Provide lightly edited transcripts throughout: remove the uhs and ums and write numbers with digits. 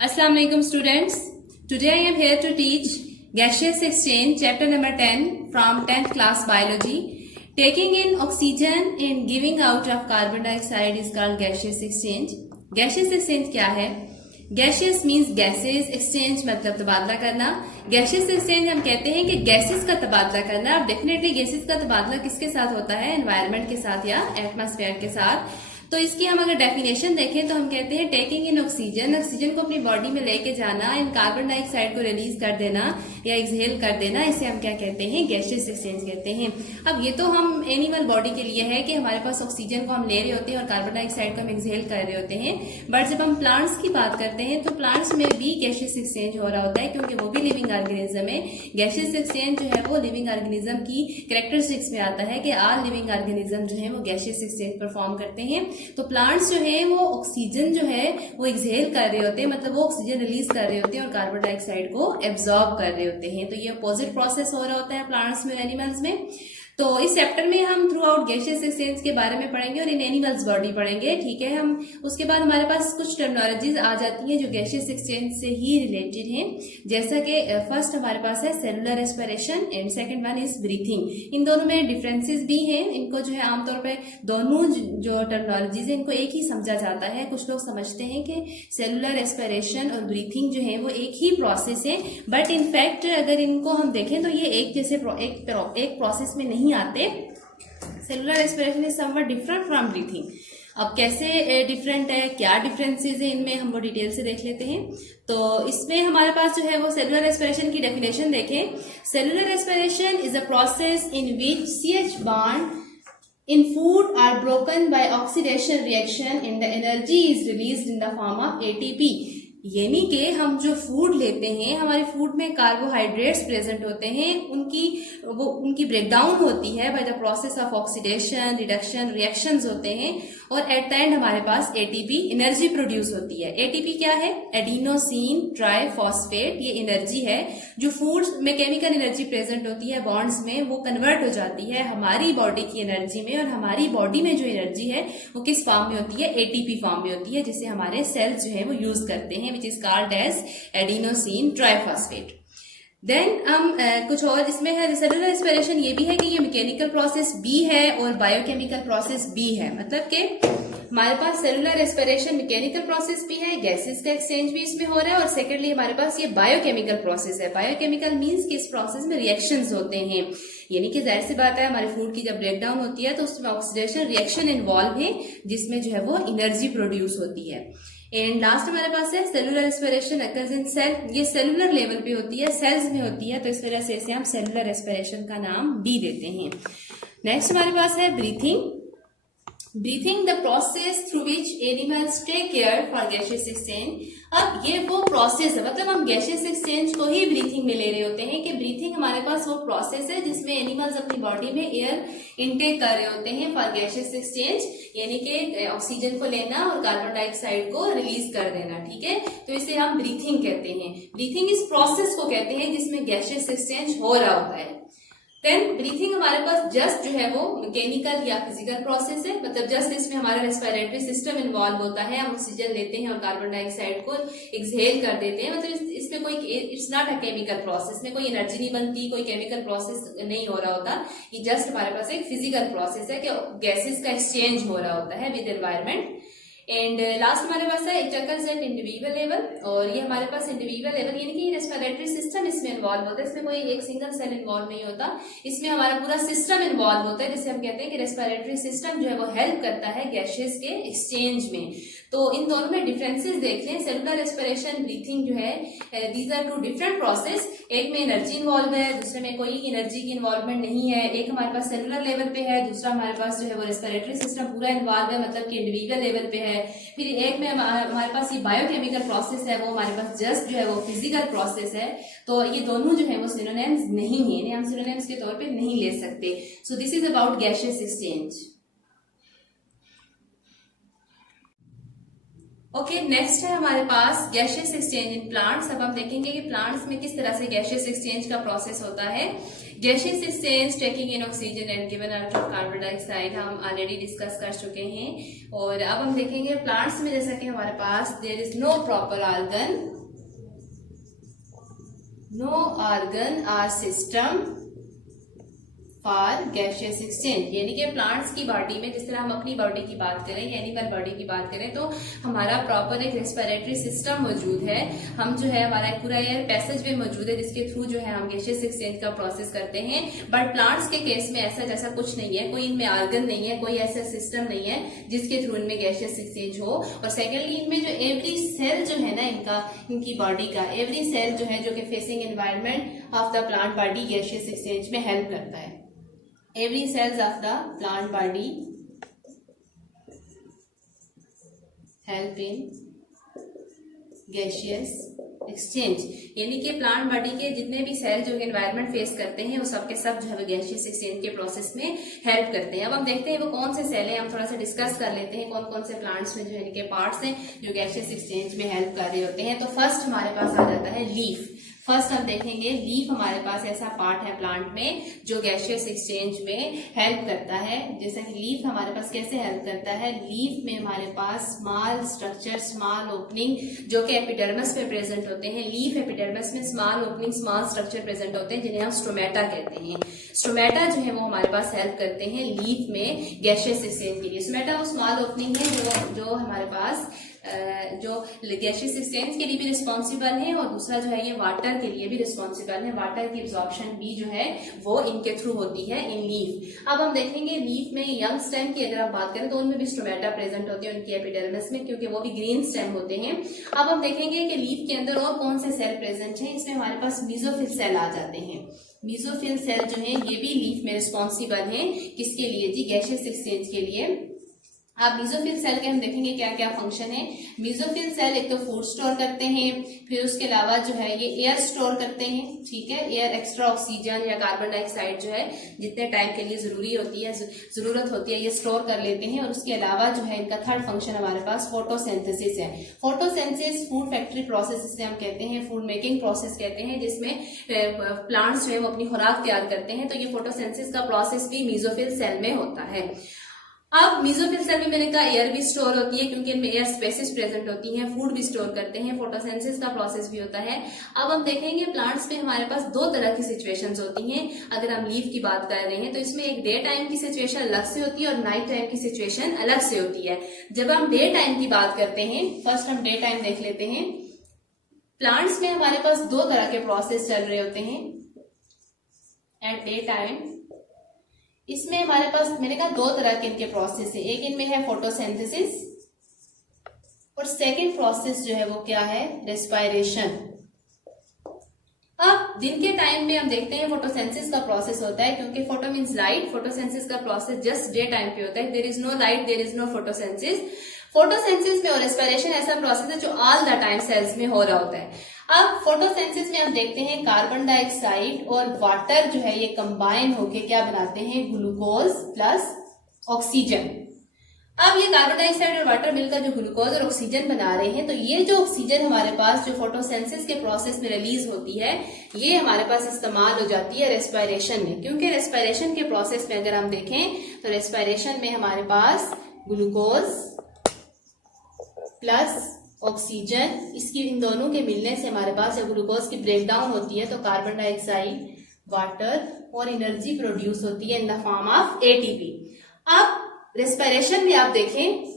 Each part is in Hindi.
Assalamu alaikum students. Today I am here to teach gaseous exchange chapter number 10 from 10th class biology. Taking in oxygen and giving out of carbon dioxide is called gaseous exchange. Gaseous exchange क्या है? Gaseous means gases, exchange मतलब तबादला करना. Gaseous exchange हम कहते हैं कि गैसेस का तबादला करना. अब डेफिनेटली गैसेस का तबादला किसके साथ होता है? एनवायरमेंट के साथ या एटमॉस्फेयर के साथ. तो इसकी हम अगर डेफिनेशन देखें तो हम कहते हैं टेकिंग इन ऑक्सीजन, ऑक्सीजन को अपनी बॉडी में लेके जाना, इन कार्बन डाइऑक्साइड को रिलीज कर देना या एक्सहेल कर देना, इसे हम क्या कहते हैं? गैसियस एक्सचेंज कहते हैं. अब ये तो हम एनिमल बॉडी के लिए है कि हमारे पास ऑक्सीजन को हम ले रहे होते हैं और कार्बन डाइऑक्साइड को हम एक्सहेल कर रहे होते हैं. बट जब हम प्लांट्स की बात करते हैं तो प्लांट्स में भी गैसियस एक्सचेंज हो रहा होता है क्योंकि वो भी लिविंग ऑर्गेनिज्म है. गैसियस एक्सचेंज जो है वो लिविंग ऑर्गेनिज्म की कैरेक्टरिस्टिक्स में आता है कि ऑल लिविंग ऑर्गेनिज्म जो है वो गैसियस एक्सचेंज परफॉर्म करते हैं. तो प्लांट्स जो है वो ऑक्सीजन जो है वो एक्सहेल कर रहे होते हैं, मतलब वो ऑक्सीजन रिलीज कर रहे होते हैं और कार्बन डाइऑक्साइड को एब्जॉर्ब कर रहे होते हैं. तो ये अपोजिट प्रोसेस हो रहा होता है प्लांट्स में, एनिमल्स में. तो इस चैप्टर में हम थ्रू आउट गैसियस एक्सचेंज के बारे में पढ़ेंगे और इन एनिमल्स बॉडी पढ़ेंगे. ठीक है. हम उसके बाद हमारे पास कुछ टर्मिनोलॉजीज आ जाती हैं जो गैसियस एक्सचेंज से ही रिलेटेड हैं. जैसा कि फर्स्ट हमारे पास है cellular respiration and second one is breathing. इन दोनों में डिफरेंसेस भी हैं. इनको जो है आमतौर पर दोनों जो टर्मिनोलॉजीज है इनको एक ही समझा जाता है. कुछ लोग समझते हैं कि सेलुलर रेस्पिरेशन और ब्रीथिंग जो है वो एक ही प्रोसेस है, बट इनफैक्ट अगर इनको हम देखें तो ये एक जैसे एक प्रोसेस में नहीं आते. Cellular respiration is somewhat different from breathing. अब कैसे डिफरेंट है, क्या डिफरेंसेस है इनमें, हम वो डिटेल से देख लेते हैं. तो इसमें हमारे पास जो है वो सेलुलर रेस्पिरेशन की डेफिनेशन देखें. Cellular respiration is a process in which CH bond in food are broken by oxidation reaction and the energy is released in the form of ATP. यानी कि हम जो फूड लेते हैं, हमारे फूड में कार्बोहाइड्रेट्स प्रेजेंट होते हैं, उनकी ब्रेकडाउन होती है by the process of oxidation, reduction, reactions होते हैं और एट द एंड हमारे पास एटीपी एनर्जी प्रोड्यूस होती है. एटीपी क्या है? Adenosine triphosphate. ये एनर्जी है जो फूड में केमिकल एनर्जी प्रेजेंट होती है बॉन्ड्स में, वो कन्वर्ट हो जाती है हमारी बॉडी की एनर्जी में. और हमारी बॉडी में जो एनर्जी है वो किस फॉर्म में होती है? एटीपी फॉर्म में होती है, जिसे हमारे सेल्स जो है वो यूज करते हैं, which is called as adenosine triphosphate. Then हम कुछ और इसमें है. सेलुलर रेस्पिरेशन ये भी है कि ये मैकेनिकल प्रोसेस भी है और बायोकेमिकल प्रोसेस भी है. मतलब कि हमारे पास सेलुलर रेस्पिरेशन मैकेनिकल प्रोसेस भी है, गैसेस का एक्सचेंज भी इसमें हो रहा है, और सेकेंडली हमारे पास ये बायोकेमिकल प्रोसेस है. बायोकेमिकल मीन्स कि इस प्रोसेस में रिएक्शंस होते हैं. यानी कि जाहिर सी बात है हमारे फूड की जब ब्रेकडाउन होती है तो उसमें ऑक्सीडेशन रिएक्शन इन्वॉल्व है जिसमें जो है वो एनर्जी प्रोड्यूस होती है. एंड लास्ट हमारे पास है cellular respiration occurs in cell. ये सेलुलर लेवल पे होती है, सेल्स में होती है, तो इस वजह से इसे हम सेलुलर रेस्पिरेशन का नाम भी देते हैं. नेक्स्ट हमारे पास है breathing. Breathing the process through which animals take care for gaseous exchange. अब ये वो प्रोसेस है, मतलब हम गैसियस एक्सचेंज को ही ब्रीथिंग में ले रहे होते हैं कि ब्रीथिंग हमारे पास वो प्रोसेस है जिसमें एनिमल्स अपनी बॉडी में एयर इनटेक कर रहे होते हैं फॉर गैसियस एक्सचेंज. यानी कि ऑक्सीजन को लेना और कार्बन डाइऑक्साइड को रिलीज कर देना. ठीक है. तो इसे हम ब्रीथिंग कहते हैं. ब्रीथिंग इस प्रोसेस को कहते हैं जिसमें गैसियस एक्सचेंज हो रहा होता है. देन ब्रीथिंग हमारे पास जस्ट जो है वो मैकेनिकल या फिजिकल प्रोसेस है, मतलब जस्ट इसमें हमारा रेस्पिरेटरी सिस्टम इन्वॉल्व होता है. हम ऑक्सीजन लेते हैं और कार्बन डाइऑक्साइड को एक्सहेल कर देते हैं. मतलब इसमें कोई it's not a chemical process, में कोई एनर्जी नहीं बनती, कोई केमिकल प्रोसेस नहीं हो रहा होता. ये जस्ट हमारे पास एक फिजिकल प्रोसेस है कि गैसेस का एक्सचेंज हो रहा होता है विद एनवायरमेंट. एंड लास्ट हमारे पास है it occurs at individual level. और ये हमारे पास इंडिविजुअल लेवल यानी कि रेस्पिरेटरी सिस्टम इसमें इन्वॉल्व होता है. इसमें कोई एक सिंगल सेल इन्वॉल्व नहीं होता, इसमें हमारा पूरा सिस्टम इन्वॉल्व होता है, जिसे हम कहते हैं कि रेस्पिरेटरी सिस्टम जो है वो हेल्प करता है गैसेस के एक्सचेंज में. तो इन दोनों में डिफरेंसेस देख लें. सेलुलर रेस्पिरेशन, ब्रीथिंग जो है, these are two different process. एक में एनर्जी इन्वॉल्व है, दूसरे में कोई एनर्जी की इन्वॉल्वमेंट नहीं है. एक हमारे पास सेलुलर लेवल पे है, दूसरा हमारे पास जो है वो रेस्पिरेटरी सिस्टम पूरा इन्वॉल्व है, मतलब कि इंडिविजुअल लेवल पे है. फिर एक में हमारे पास ये बायोकेमिकल प्रोसेस है, वो हमारे पास जस्ट जो है वो फिजिकल प्रोसेस है. तो ये दोनों जो है वो सिनोनिम्स नहीं है, इन्हें हम सिनोनिम्स के तौर पे नहीं ले सकते. सो this is about gaseous exchange. Okay, next है हमारे पास गैशियस एक्सचेंज इन प्लांट्स। अब हम देखेंगे कि प्लांट्स में किस तरह से गैशियस एक्सचेंज का प्रोसेस होता है। Gaseous exchange taking in oxygen and given out of carbon dioxide हम ऑलरेडी डिस्कस कर चुके हैं। और अब हम देखेंगे प्लांट्स में जैसा कि हमारे पास there is no proper organ, no organ और सिस्टम फॉर गैशियस एक्सचेंज, यानी कि प्लांट्स की बॉडी में जिस तरह हम अपनी बॉडी की बात करें, एनिमल बॉडी की बात करें, तो हमारा प्रॉपर एक रेस्पिरेटरी सिस्टम मौजूद है। हम जो है हमारा एक पूरा एयर पैसेज वे मौजूद है जिसके थ्रू जो है हम गैशियस एक्सचेंज का प्रोसेस करते हैं। बट प्लांट्स के केस में ऐसा जैसा कुछ नहीं है, कोई इनमें ऑर्गन नहीं है, कोई ऐसा सिस्टम नहीं है जिसके थ्रू इनमें गैशियस एक्सचेंज हो। और सेकेंडली इनमें जो एवरी सेल जो है ना इनकी बॉडी का एवरी सेल जो है जो कि facing environment of the plant body gaseous exchange में हेल्प करता है। Every cells of the plant body help in gaseous exchange, यानी कि प्लांट बॉडी के जितने भी सेल जो एनवायरनमेंट फेस करते हैं वो सब के सब जो है गैशियस एक्सचेंज के प्रोसेस में हेल्प करते हैं। अब हम देखते हैं वो कौन से सेल हैं, हम थोड़ा सा डिस्कस कर लेते हैं कौन कौन से प्लांट्स में जो है इनके पार्ट्स हैं जो गैशियस एक्सचेंज में हेल्प कर रहे होते हैं। तो फर्स्ट हमारे पास आ जाता है लीफ। फर्स्ट हम देखेंगे लीफ हमारे पास ऐसा पार्ट है प्लांट में जो गैशियस एक्सचेंज में हेल्प करता है। जैसा कि लीफ हमारे पास कैसे हेल्प करता है, लीफ में हमारे पास स्मॉल स्ट्रक्चर, स्मॉल ओपनिंग जो कि एपिडर्मिस में प्रेजेंट होते हैं। लीफ एपिडर्मिस में small opening, small structure present होते हैं जिन्हें हम स्टोमेटा कहते हैं। स्टोमेटा जो है वो हमारे पास हेल्प करते हैं लीफ में गैशियस एक्सचेंज के लिए। स्टोमेटा वो स्मॉल ओपनिंग है जो हमारे पास जो गैशियस एक्सचेंज के लिए भी रिस्पॉन्सिबल है और दूसरा जो है ये वाटर के लिए भी रिस्पॉन्सिबल है। वाटर की एब्जॉर्प्शन भी जो है वो इनके थ्रू होती है इन लीफ। अब हम देखेंगे लीफ में यंग स्टेम की अगर हम बात करें तो उनमें भी स्टोमेटा प्रेजेंट होती है उनकी एपिडर्मिस में, क्योंकि वो भी ग्रीन स्टेम होते हैं। अब हम देखेंगे कि लीफ के अंदर और कौन से सेल प्रेजेंट है। इसमें हमारे पास मीजोफिल सेल आ जाते हैं। मीजोफिल सेल जो है ये भी लीफ में रिस्पॉन्सिबल है किसके लिए जी, गैशियस एक्सचेंज के लिए। अब मीजोफिल सेल के हम देखेंगे क्या क्या फंक्शन है। मीजोफिल सेल एक तो फूड स्टोर करते हैं, फिर उसके अलावा जो है ये एयर स्टोर करते हैं, ठीक है। एयर एक्स्ट्रा ऑक्सीजन या कार्बन डाइऑक्साइड जो है जितने टाइम के लिए जरूरत होती है ये स्टोर कर लेते हैं। और उसके अलावा जो है इनका थर्ड फंक्शन हमारे पास फोटोसिंथेसिस है। फोटोसिंथेसिस फूड फैक्ट्री प्रोसेस जिसे हम कहते हैं, फूड मेकिंग प्रोसेस कहते हैं, जिसमें प्लांट्स जो है वो अपनी खुराक तैयार करते हैं। तो ये फोटोसिंथेसिस का प्रोसेस भी मीजोफिल सेल में होता है। अब मीजोफिल सेल में मैंने कहा एयर भी स्टोर होती है क्योंकि इनमें एयर स्पेसिस प्रेजेंट होती हैं, फूड भी स्टोर करते हैं, फोटोसिंथेसिस का प्रोसेस भी होता है। अब हम देखेंगे प्लांट्स में हमारे पास दो तरह की सिचुएशंस होती हैं। अगर हम लीफ की बात कर रहे हैं तो इसमें एक डे टाइम की सिचुएशन अलग से होती है और नाइट टाइम की सिचुएशन अलग से होती है। जब हम डे टाइम की बात करते हैं, फर्स्ट हम डे टाइम देख लेते हैं। प्लांट्स में हमारे पास दो तरह के प्रोसेस चल रहे होते हैं एट डे टाइम। इसमें हमारे पास मैंने कहा दो तरह के इनके प्रोसेस है। एक इनमें है फोटोसिंथेसिस और सेकंड प्रोसेस जो है वो क्या है, रेस्पिरेशन। अब दिन के टाइम में हम देखते हैं फोटोसिंथेसिस का प्रोसेस होता है, क्योंकि फोटो मींस लाइट, फोटोसिंथेसिस का प्रोसेस जस्ट डे टाइम पे होता है। There is no light, there is no photosynthesis. Photosynthesis में और रेस्पिरेशन ऐसा प्रोसेस है जो ऑल द टाइम सेल्स में हो रहा होता है। अब फोटोसिंथेसिस में हम देखते हैं कार्बन डाइऑक्साइड और वाटर जो है ये कंबाइन होके क्या बनाते हैं, ग्लूकोज प्लस ऑक्सीजन। अब ये कार्बन डाइऑक्साइड और वाटर मिलकर जो ग्लूकोज और ऑक्सीजन बना रहे हैं, तो ये जो ऑक्सीजन हमारे पास जो फोटोसिंथेसिस के प्रोसेस में रिलीज होती है ये हमारे पास इस्तेमाल हो जाती है रेस्पिरेशन में। क्योंकि रेस्पिरेशन के प्रोसेस में अगर हम देखें तो रेस्पिरेशन में हमारे पास ग्लूकोज प्लस ऑक्सीजन, इसकी इन दोनों के मिलने से हमारे पास जब ग्लूकोज की ब्रेकडाउन होती है तो कार्बन डाइऑक्साइड, वाटर और एनर्जी प्रोड्यूस होती है in the form of ATP. अब रेस्पिरेशन में आप देखें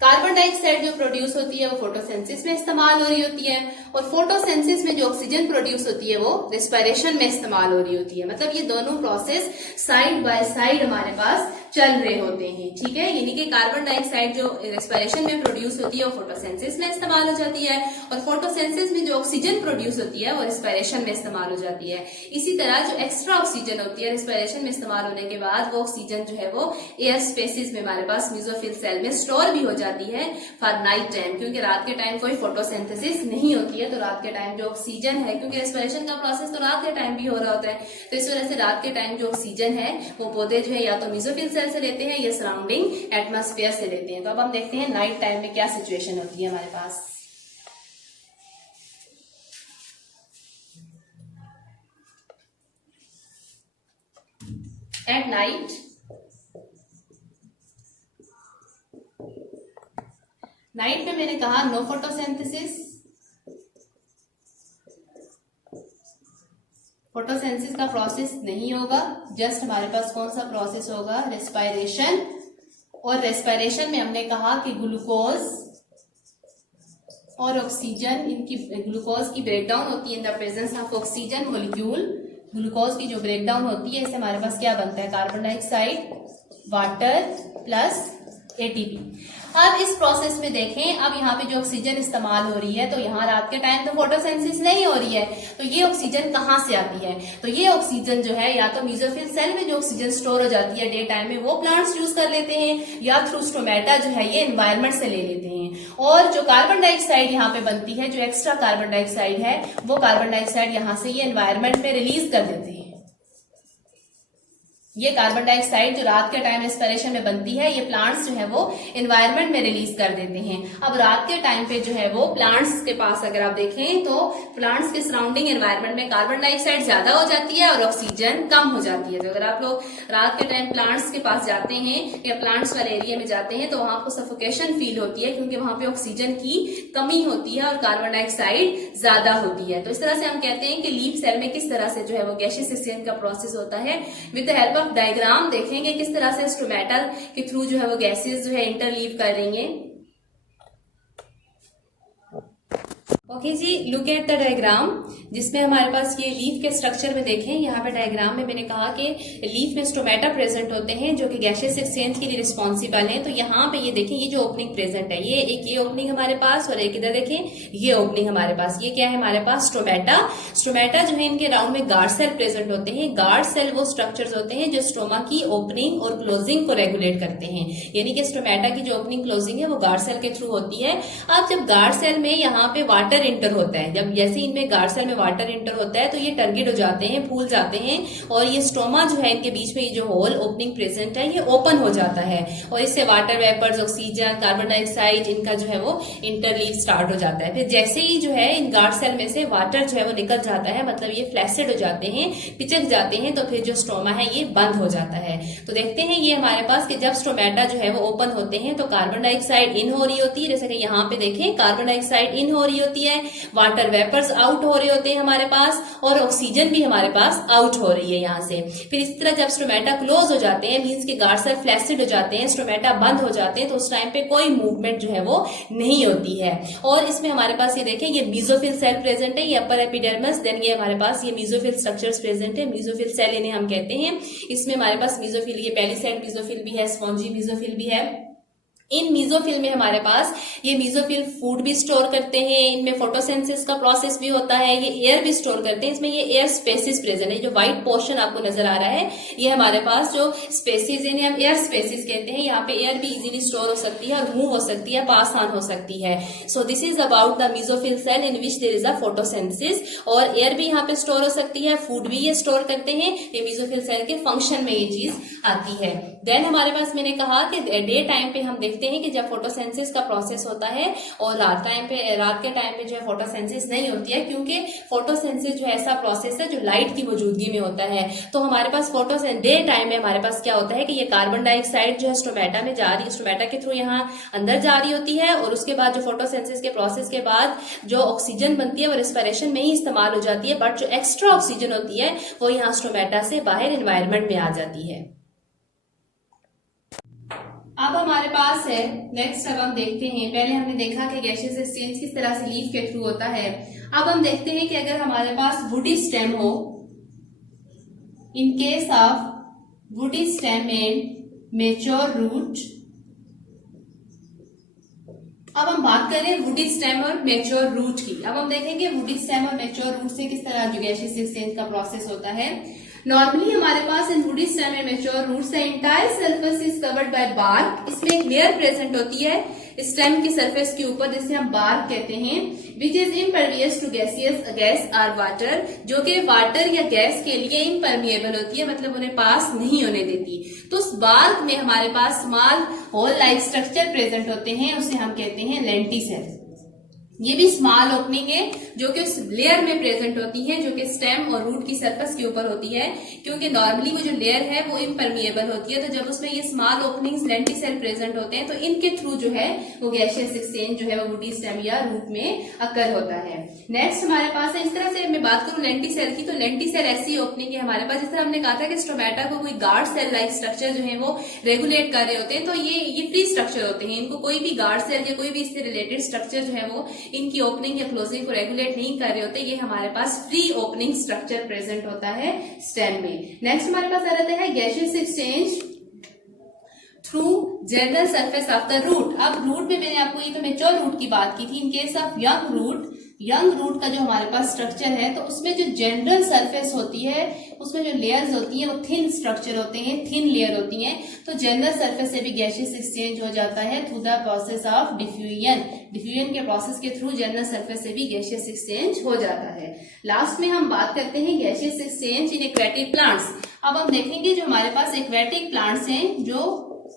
कार्बन डाइऑक्साइड जो प्रोड्यूस होती है वो फोटोसिंथेसिस में इस्तेमाल हो रही होती है और फोटोसिंथेसिस में जो ऑक्सीजन प्रोड्यूस होती है वो रेस्पिरेशन में इस्तेमाल हो रही होती है। मतलब ये दोनों प्रोसेस साइड बाय साइड हमारे पास चल रहे होते हैं, ठीक है। यानी कि कार्बन डाइऑक्साइड जो रेस्पिरेशन में प्रोड्यूस होती है वो फोटोसिंथेसिस में इस्तेमाल हो जाती है और फोटोसिंथेसिस में जो ऑक्सीजन प्रोड्यूस होती है वो रेस्पिरेशन में इस्तेमाल हो जाती है। इसी तरह जो एक्स्ट्रा ऑक्सीजन होती है रेस्पिरेशन में इस्तेमाल होने के बाद वो ऑक्सीजन जो है वो एयर स्पेसिस में हमारे पास मीजोफिल सेल में स्टोर भी हो जाती है फॉर नाइट टाइम, क्योंकि रात के टाइम कोई फोटोसिंथेसिस नहीं होती है। तो रात के टाइम जो ऑक्सीजन है, क्योंकि रेस्पिरेशन का प्रोसेस तो रात के टाइम भी हो रहा होता है, तो इस वजह से रात के टाइम जो ऑक्सीजन है वो पौधे जो है या तो मीजोफिल सेल से लेते हैं या सराउंडिंग एटमॉस्फेयर से लेते हैं। तो अब हम देखते हैं नाइट टाइम में क्या सिचुएशन होती है हमारे पास। एट नाइट में मैंने कहा नो फोटोसिंथेसिस, फोटोसिंथेसिस का प्रोसेस नहीं होगा, जस्ट हमारे पास कौन सा प्रोसेस होगा, रेस्पिरेशन। और रेस्पिरेशन में हमने कहा कि ग्लूकोज और ऑक्सीजन, इनकी ग्लूकोज की ब्रेकडाउन होती है in the presence of oxygen molecule. Glucose की जो ब्रेकडाउन होती है इससे हमारे पास क्या बनता है, carbon dioxide, water plus ATP. अब इस प्रोसेस में देखें, अब यहाँ पे जो ऑक्सीजन इस्तेमाल हो रही है, तो यहाँ रात के टाइम तो फोटोसिंथेसिस नहीं हो रही है, तो ये ऑक्सीजन कहाँ से आती है, तो ये ऑक्सीजन जो है या तो मेसोफिल सेल में जो ऑक्सीजन स्टोर हो जाती है डे टाइम में वो प्लांट्स यूज कर लेते हैं, या थ्रू स्टोमेटा जो है ये एनवायरमेंट से ले लेते हैं। और जो कार्बन डाइऑक्साइड यहाँ पे बनती है, जो एक्स्ट्रा कार्बन डाइऑक्साइड है, वो कार्बन डाइऑक्साइड यहाँ से ये एनवायरमेंट में रिलीज कर देते हैं। ये कार्बन डाइऑक्साइड जो रात के टाइम रेस्पिरेशन में बनती है, ये प्लांट्स जो है वो एनवायरमेंट में रिलीज कर देते हैं। अब रात के टाइम पे जो है वो प्लांट्स के पास अगर आप देखें तो प्लांट्स के सराउंडिंग एनवायरमेंट में कार्बन डाइऑक्साइड ज्यादा हो जाती है और ऑक्सीजन कम हो जाती है। तो अगर आप लोग रात के टाइम प्लांट्स के पास जाते हैं या प्लांट्स वाले एरिया में जाते हैं तो वहां आपको सफोकेशन फील होती है, क्योंकि वहां पे ऑक्सीजन की कमी होती है और कार्बन डाइऑक्साइड ज्यादा होती है। तो इस तरह से हम कहते हैं कि लीफ सेल में किस तरह से जो है वो गैसियस एक्सचेंज का प्रोसेस होता है। With the help of diagram देखेंगे किस तरह से स्टोमेटा के थ्रू जो है वो गैसेस जो है इंटरलीव कर रही हैं। ओके जी, लुक एट द डायग्राम जिसमें हमारे पास ये लीफ के स्ट्रक्चर में देखें, यहाँ पे डायग्राम में मैंने कहा कि लीफ में स्टोमेटा प्रेजेंट होते हैं जो कि गैसियस एक्सचेंज के लिए रिस्पॉन्सिबल हैं। तो यहाँ पे ये देखें, ये जो ओपनिंग प्रेजेंट है, ये एक ये ओपनिंग हमारे पास और एक इधर देखें ये ओपनिंग हमारे पास। ये क्या है हमारे पास, स्टोमेटा। स्टोमेटा जो है इनके राउंड में गार्ड सेल प्रेजेंट होते हैं। गार्ड सेल वो स्ट्रक्चर्स होते हैं जो स्टोमा की ओपनिंग और क्लोजिंग को रेगुलेट करते हैं, यानी कि स्टोमेटा की जो ओपनिंग क्लोजिंग है वो गार्ड सेल के थ्रू होती है। अब जब गार्ड सेल में यहाँ पे वाटर इंटर होता है, जब जैसे इनमें गार्ड सेल में वाटर इंटर होता है तो ये टर्गिड हो जाते हैं, फूल जाते हैं और ये स्टोमा जो है इनके बीच में ये जो होल ओपनिंग प्रेजेंट है ये ओपन हो जाता है और इससे water vapours, oxygen, carbon dioxide इनका जो है वो इंटरलीव स्टार्ट हो जाता है। फिर जैसे ही जो है इन गार्ड सेल में से वाटर जो है वो निकल जाता है, मतलब ये फ्लैसिड हो जाते हैं, पिचक जाते हैं, तो फिर जो स्टोमा है ये बंद हो जाता है। तो देखते हैं ये हमारे पास कि जब स्टोमेटा जो है वो ओपन होते हैं तो कार्बन डाइऑक्साइड इन हो रही होती है, जैसे कि यहाँ पे देखें कार्बन डाइऑक्साइड इन हो रही होती है, वाटर वेपर्स आउट हो रहे होते हैं हमारे पास और ऑक्सीजन भी हमारे पास आउट हो रही है यहाँ से। फिर इस तरह जब स्टोमेटा क्लोज हो जाते हैं, मींस के गार्ड सेल फ्लैसिड हो जाते हैं, स्टोमेटा बंद हो जाते हैं, तो उस टाइम पे कोई मूवमेंट जो है वो नहीं होती है। और इसमें हमारे पास ये देखें, ये मेसोफिल सेल प्रेजेंट है, ये अपर एपिडर्मिस, देन ये हमारे पास ये मेसोफिल स्ट्रक्चर्स प्रेजेंट है, मेसोफिल सेल इन्हें हम कहते हैं। इसमें हमारे पास मेसोफिल, ये पेलिसेड मेसोफिल भी है, स्पॉन्जी मेसोफिल भी है। इन मेसोफिल में हमारे पास ये मेसोफिल फूड भी स्टोर करते हैं, इनमें फोटोसिंथेसिस का प्रोसेस भी होता है, ये एयर भी स्टोर करते हैं। इसमें ये एयर स्पेसिस प्रेजेंट है, जो व्हाइट पोर्शन आपको नजर आ रहा है ये हमारे पास जो स्पेसिस है हम एयर स्पेसिस कहते हैं। यहाँ पे एयर भी इजीली स्टोर हो सकती है और मूव हो सकती है, पास ऑन हो सकती है। So this is about the mesophyll cell in which there is a photosynthesis. और एयर भी यहाँ पे स्टोर हो सकती है, फूड भी ये स्टोर करते हैं, ये मेसोफिल सेल के फंक्शन में ये चीज आती है। देन हमारे पास मैंने कहा कि डे टाइम पे हम देखते हैं कि जब फोटोसिंथेसिस का प्रोसेस होता है और रात के टाइम पे जो है फोटोसिंथेसिस नहीं होती है, क्योंकि फोटोसिंथेसिस जो ऐसा प्रोसेस है जो लाइट की मौजूदगी में होता है। तो हमारे पास डे टाइम में हमारे पास क्या होता है कि ये कार्बन डाइऑक्साइड जो है स्टोमेटा में जा रही है, स्टोमेटा के थ्रू यहाँ अंदर जा रही होती है और उसके बाद जो फोटोसिंथेसिस के प्रोसेस के बाद जो ऑक्सीजन बनती है वो रेस्पिरेशन में ही इस्तेमाल हो जाती है, बट जो एक्स्ट्रा ऑक्सीजन होती है वो यहाँ स्टोमेटा से बाहर एनवायरमेंट में आ जाती है। अब हमारे पास है नेक्स्ट, अब हम देखते हैं, पहले हमने देखा कि गैसियस एक्सचेंज किस तरह से लीफ के थ्रू होता है। अब हम देखते हैं कि अगर हमारे पास वुडी स्टेम हो, in case of woody stem and mature root. अब हम बात करें वुडी स्टेम और मैच्योर रूट की। अब हम देखेंगे वुडी स्टेम और मैच्योर रूट से किस तरह जो गैसियस एक्सचेंज का प्रोसेस होता है। नॉर्मली हमारे पास in woody stem and mature roots the entire surface is covered by bark. इसमें एक लेयर प्रेजेंट होती है स्टेम की सरफेस के ऊपर जिसे हम बार्क कहते हैं, which is impervious to gaseous gas or water, जो कि वाटर या गैस के लिए इम्परमिएबल होती है, मतलब उन्हें पास नहीं होने देती। तो उस बार्क में हमारे पास small hole like structure present होते हैं, उसे हम कहते हैं लेंटिसेल। ये भी स्मॉल ओपनिंग है जो कि उस लेयर में प्रेजेंट होती है, जो कि स्टेम और रूट की सरफेस के ऊपर होती है, क्योंकि नॉर्मली वो जो लेयर है वो इम्परमिएबल होती है। तो जब उसमें ये स्मॉल ओपनिंग्स लेंटिसेल प्रेजेंट होते हैं तो इनके थ्रू जो है वो गैसियस एक्सचेंज जो है वो वुडी स्टेम या रूट में अकर होता है। नेक्स्ट हमारे पास है, इस तरह से मैं बात करूं लेंटिसेल की, तो लेंटिसेल ऐसी ओपनिंग है हमारे पास, जिस तरह हमने कहा था कि स्ट्रोमेटा को कोई गार्ड सेल लाइक स्ट्रक्चर जो है वो रेगुलेट कर रहे होते हैं, तो ये फ्री स्ट्रक्चर होते हैं, इनको कोई भी गार्ड सेल या कोई भी इससे रिलेटेड स्ट्रक्चर जो है वो इनकी ओपनिंग या क्लोजिंग को रेगुलेट नहीं कर रहे होते। ये हमारे पास फ्री ओपनिंग स्ट्रक्चर प्रेजेंट होता है स्टेम में। नेक्स्ट हमारे पास आ जाता है gaseous exchange through general surface of the root. अब रूट में मैंने आपको ये तो मैच्योर रूट की बात की थी। In case of young root का जो हमारे पास स्ट्रक्चर है, तो उसमें जो जनरल सरफेस होती है उसमें जो लेयर्स होती है वो थिन स्ट्रक्चर होते हैं, थिन लेयर होती हैं। तो जनरल सरफेस से भी गैसियस एक्सचेंज हो जाता है through the process of diffusion. Diffusion के प्रोसेस के थ्रू जनरल सरफेस से भी गैसियस एक्सचेंज हो जाता है। लास्ट में हम बात करते हैं gaseous exchange in aquatic plants. अब हम देखेंगे जो हमारे पास एक्वेटिक प्लांट्स हैं जो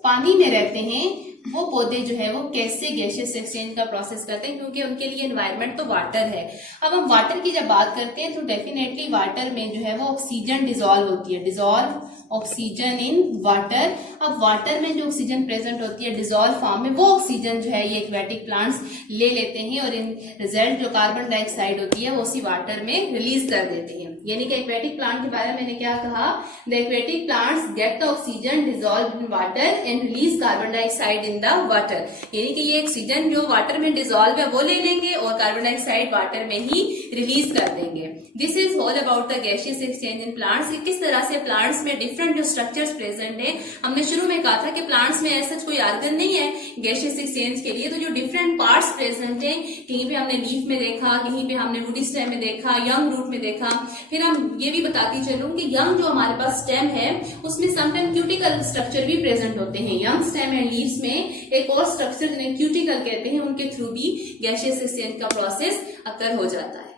पानी में रहते हैं, वो पौधे जो है वो कैसे गैसियस एक्सचेंज का प्रोसेस करते हैं, क्योंकि उनके लिए एनवायरनमेंट तो वाटर है। अब हम वाटर की जब बात करते हैं तो डेफिनेटली वाटर में जो है वो ऑक्सीजन डिजोल्व होती है, डिजोल्व ऑक्सीजन इन वाटर। अब वाटर में जो ऑक्सीजन प्रेजेंट होती है डिजोल्व फॉर्म में, वो ऑक्सीजन जो है ये एक्वेटिक प्लांट्स ले लेते हैं और इन रिजल्ट जो कार्बन डाइऑक्साइड होती है वो उसी वाटर में रिलीज कर देते हैं। यानी कि एक्वेटिक प्लांट के बारे में मैंने क्या कहा, the aquatic plants get the oxygen dissolve in water and release carbon dioxide in the water. यानी कि ये ऑक्सीजन जो वाटर में डिजोल्व है वो ले लेंगे और कार्बन डाइऑक्साइड वाटर में ही रिलीज कर देंगे। This is all about the gaseous exchange in plants. किस तरह से प्लांट्स में डिफरेंट जो स्ट्रक्चर्स प्रेजेंट है, हमने शुरू में कहा था कि प्लांट्स में ऐसा कोई आर्गन नहीं है गैसियस एक्सचेंज के लिए, तो जो डिफरेंट पार्ट्स प्रेजेंट है, कहीं पे हमने लीफ में देखा, कहीं पे हमने वुडी स्टेम में देखा, यंग रूट में देखा। फिर हम ये भी बताती चलूं कि यंग जो हमारे पास स्टेम है उसमें समटाइम क्यूटिकल स्ट्रक्चर भी प्रेजेंट होते हैं। यंग स्टेम एंड लीव्स में एक और स्ट्रक्चर जिन्हें क्यूटिकल कहते हैं, उनके थ्रू भी गैसियस एक्सचेंज का प्रोसेस अकर हो जाता है।